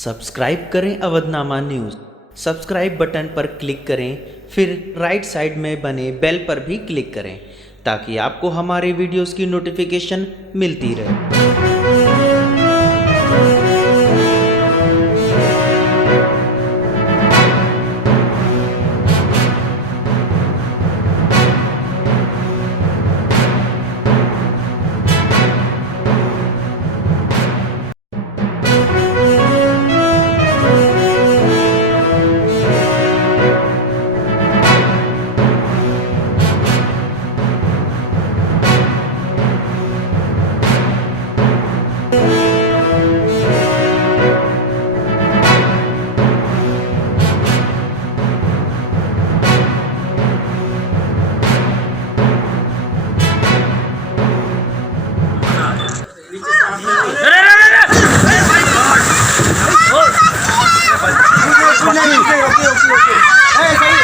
सब्सक्राइब करें Avadhnama news. Subscribe button पर क्लिक करें, फिर राइट साइड में बने बेल पर भी क्लिक करें ताकि आपको हमारे वीडियोस की नोटिफिकेशन मिलती रहे। Okay.